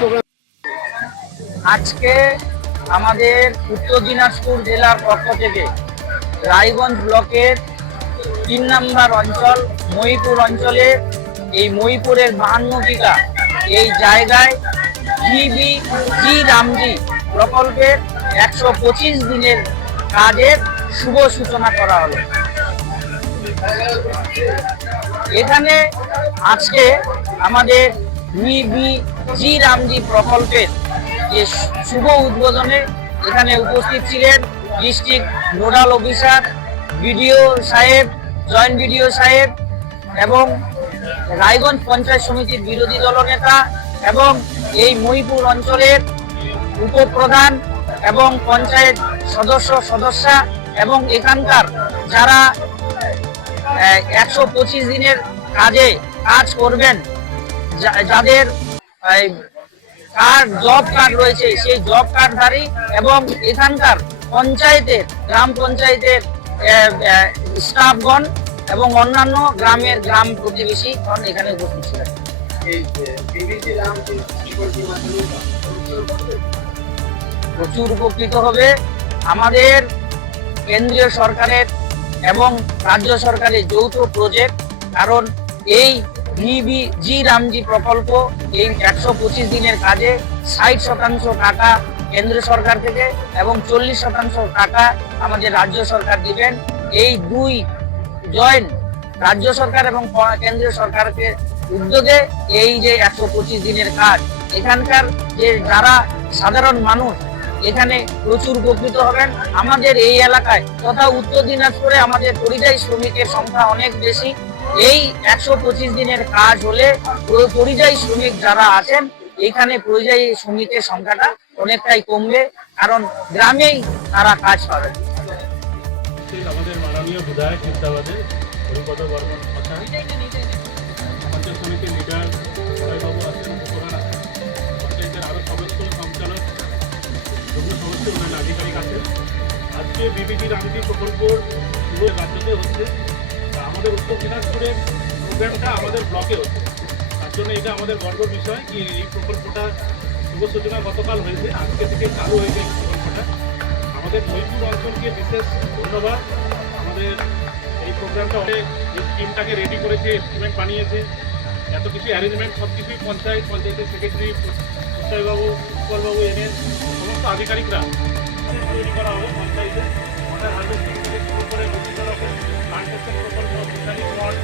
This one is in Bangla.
প্রোগ্রাম? আজকে আমাদের উত্তর দিনাজপুর জেলার পক্ষ থেকে রায়গঞ্জ ব্লকের ৩ নম্বর অঞ্চল মহিপুর অঞ্চলে এই মহিপুরের 52 বিঘা এই জায়গায় জি রামজি প্রকল্পের 125 দিনের কাজের শুভ সূচনা করা হলো। এখানে আজকে আমাদের জি রামজি প্রকল্পের যে শুভ উদ্বোধনে এখানে উপস্থিত ছিলেন ডিস্ট্রিক্ট নোডাল অফিসার, বিডিও সাহেব, জয়েন্ট বিডিও সাহেব এবং রায়গঞ্জ পঞ্চায়েত সমিতির বিরোধী দলনেতা এবং এই মহিপুর অঞ্চলের উপপ্রধান এবং পঞ্চায়েত সদস্যা এবং এখানকার যারা 125 দিনের কাজ করবেন, যাদের জব কার্ড রয়েছে সেই জব কার্ডধারী এবং এখানকার পঞ্চায়েতের গ্রাম পঞ্চায়েতের স্টাফগণ এবং অন্যান্য গ্রাম প্রতিবেশী এখানে উপস্থিত ছিলেন। প্রচুর উপকৃত হবে আমাদের কেন্দ্রীয় সরকারের এবং রাজ্য সরকারের যৌথ প্রজেক্ট। কারণ এই জি রামজি প্রকল্প এই 125 দিনের কাজে 60% টাকা কেন্দ্র সরকার থেকে এবং 40% টাকা আমাদের রাজ্য সরকার দিবেন। এই দুই জয়েন্ট রাজ্য সরকার এবং কেন্দ্রীয় সরকারকে উদ্যোগে এই যে 125 দিনের কাজ, এখানকার যে যারা সাধারণ মানুষ এখানে প্রচুর উপকৃত হবেন। আমাদের এই এলাকায় তথা উত্তর দিনাজপুরে আমাদের পরিযায়ী শ্রমিকের সংখ্যা অনেক বেশি। এই 125 দিনের কাজ হলে পরিযায়ী শ্রমিক যারা আছেন এখানে পরিযায়ী শ্রমিকের সংখ্যাটা অনেকটাই কমবে, কারণ গ্রামেই তারা কাজ পাবেন। আমাদের মাননীয় বিধায়ক চিন্তাবাদে হরিপদ বর্মন কথা, পঞ্চায়েত সমিতির লিডার সবাইবাবু আছেন, উপপ্রধান আছেন, পঞ্চায়েতের আরও সদস্য সঞ্চালক যুগ্ম সদস্য অন্যান্য আধিকারিক আছেন। আজকে বিবিজি রামজি প্রকল্প পুরো রাজ্যতে হচ্ছে, আমাদের উত্তর দিনাজপুরের প্রোগ্রামটা আমাদের ব্লকে হচ্ছে। তার জন্য এটা আমাদের গর্বের বিষয় কি এই প্রকল্পটা শুভ সূচনা গতকাল হয়েছে, আজকে থেকে চালু হয়েছে এই প্রকল্পটা। আমাদের মহিপুর অঞ্চলকে বিশেষ ধন্যবাদ। আমাদের এই প্রোগ্রামটা এই স্কিমটাকে রেডি করেছে, এস্টিমেট বানিয়েছে, এত কিছু অ্যারেঞ্জমেন্ট সব কিছুই পঞ্চায়েতের সেক্রেটারি উৎসাহবাবু, উৎপলবাবু এনে সমস্ত আধিকারিকরা তৈরি করা হবে। পঞ্চায়েতে ওয়াটার হারভেস্টিং থেকে শুরু করে বিভিন্ন রকম প্লান্টেশন প্রকল্প, ফিশারি ওয়ার্ড,